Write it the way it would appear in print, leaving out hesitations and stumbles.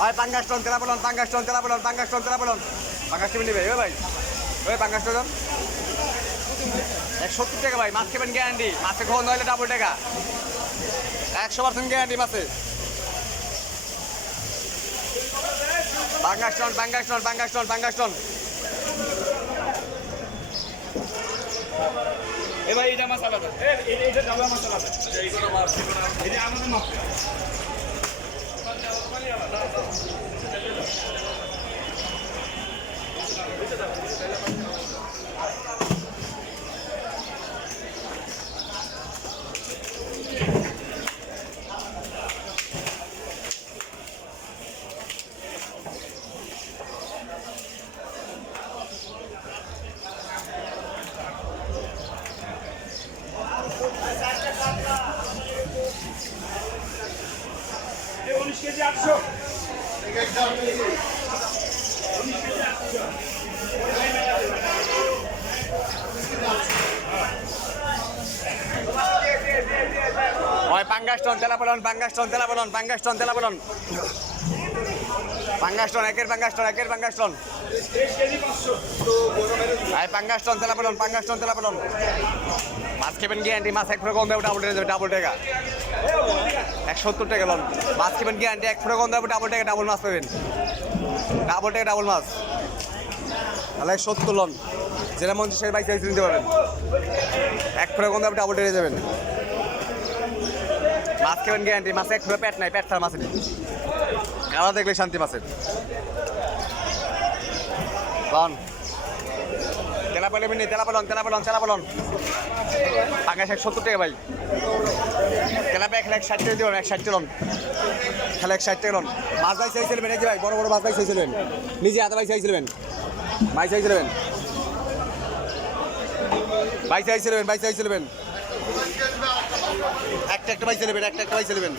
ভাই পাঙ্গাস টন তেলা বলুন, পাঙ্গাস টন তেলা বলুন, পাঙ্গাস টন তেলা বলুন। পাঙ্গাস টিফিন নিবে ভাই, ওই পাঙ্গাস টন 170 টাকা ভাই। মাছ খাবেন গ্যারান্টি, মাছে খাওয়া নইলে ডাবল টাকা, 100% গ্যারান্টি মাছে। পাঙ্গাস টন, পাঙ্গাস টন, পাঙ্গাস টন, পাঙ্গাস টন। এ ভাই এটা মাছ আলাদা, এটা ডাবল মাছ আলাদা, এইগুলো মাছ, এটা আমাদের মাছ। কেজি 800 ওই পাঙ্গাস টন তেলা বলুন, পাঙ্গাস টন তেলা বলুন, পাঙ্গাস টন তেলা বলুন। পাঙ্গাস টন, একের পাঙ্গাস টন, একের পাঙ্গাস টন। ভাই পাঙ্গাস টন তেলা বলুন, পাঙ্গাস টন তেলা বলুন। মাছ খাবেন গ্যারান্টি, মাছ এক ফুটো কম দেবো ডাবল টাকা, ডাবল টাকা 170 টাকা লোন। মাছ খাবেন গ্যারান্টি, এক ফুটো কম দেবো ডাবল টাকা, ডাবল মাছ পাবেন, ডাবল টাকা ডাবল মাছ। তাহলে 70 লোন, যেটা মন সেই বাইক চাইছে নিতে পারবেন। এক ফুটো কম দেবো ডাবল টাকা যাবেন। মাছ খাবেন গ্যারান্টি, মাছ এক ফুটো পেট নাই, পেট ছাড়া মাছ নেই। খাওয়া দেখলে শান্তি মাছের। লন তেলা বলে মিনি, তেলা বলন, তেলা বলন, তেলা বলন। পাঙ্গাস 170 টাকা ভাই। তেলা পেয়ে 160 টাকা দেবেন, 160 লোন, খেলে 160 টাকা লোন। মাছ ভাই চাইছিলেন এই যে ভাই, বড় বড় মাছ ভাই চাইছিলেন, নিজে হাতে ভাই চাইছিলেন, ভাই চাইছিলেন, ভাই চাইছিলেন, ভাই চাইছিলেন। একটা একটা ভাই চাইছিলেন, একটা একটা ভাই চাইছিলেন।